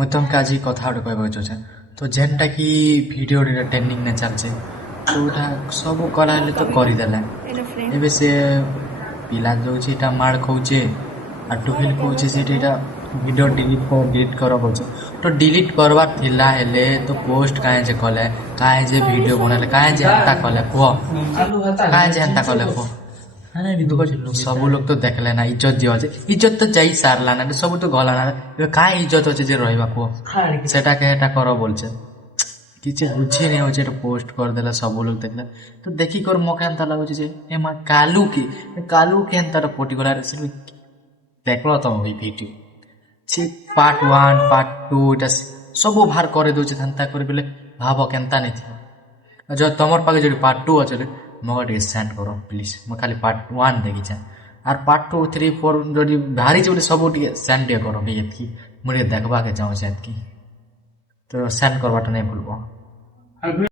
ମୁଇଁ ତମକେ ଆଜି କଥା ଗୋଟେ କହିବାକୁ ଚାହୁଁଛେ। ତ ଯେନ୍ଟା କି ଭିଡ଼ିଓଟା ଟ୍ରେଣ୍ଡିଂ ନେ ଚାଲିଛେ, ତ ଓଟା ସବୁ କଲା ହେଲେ ତ କରିଦେଲେ। ଏବେ ସେ ପିଲା ଦଉଛି ଏଇଟା ମାଡ଼ ଖାଉଛେ, আর টুকিল কହୁছে সেটা এটা ভিডিও ডিলিট কর বলছে। তো ডিলিট করবার থিলা হেলে তো পোস্ট কাহে যে কলে, কাহে যে ভিডিও বনালে, কাহে যে হেন্তা কলে কুহ, কাহে যে হেন্তা কলে কুহ। ସବୁ ଲୋକ ତ ଦେଖିଲେ ନା ଇଜ୍ଜତ ଦିଅ ଅଛି, ଇଜ୍ଜତ ତ ଯାଇ ସାରିଲା ନା, ସବୁ ତ ଗଲା ନା, ଏବେ କାହିଁ ଇଜ୍ଜତ ଅଛି ଯେ ରହିବା କୁହ। ସେଟାকে এটা কর বলছে, କିଛି ବୁଝି ନେଇ ହଉଛି, এটা পোস্ট କରିଦେଲା ସବୁ ଲୋକ ଦେଖିଲେ। ତ ଦେଖିକରି ମକେ ଏନ୍ତା ଲାଗୁଛି ଯେ ଏ ମା କାଲୁ କି ଏନ୍ତାଟା ପର୍ଟିକୁଲାର দেখলো তো এই ভিডিও সে পার্ট 1 পার্ট 2 এটা ସବୁ ବାହାର କରିଦେଉଛି ହେନ୍ତା କରି ବେଲେ ଭାବ କେନ୍ତା ନେଇ ଥିବ। ଯଦି ତମର ପାଖେ ଯଦି ପାର୍ଟ 2 ଅଛି ମଗା ଟିକେ ସେଣ୍ଡ କର ପ୍ଲିଜ୍, ମୁଁ ଖାଲି ପାର୍ଟ 1 ଦେଖିଛେ। আর পার্ট 2 3 4 যদি ବାହାରିଛି ବୋଲି ସବୁ ଟିକେ ସେଣ୍ଡ ଟିକେ କର ଭାଇ, ଏତିକି ମୁଁ ଟିକେ ଦେଖବାକେ ଚାହୁଁଛେ ଏତିକି। ତ ସେଣ୍ଡ କରବାଟା ନାଇଁ ଭୁଲବ।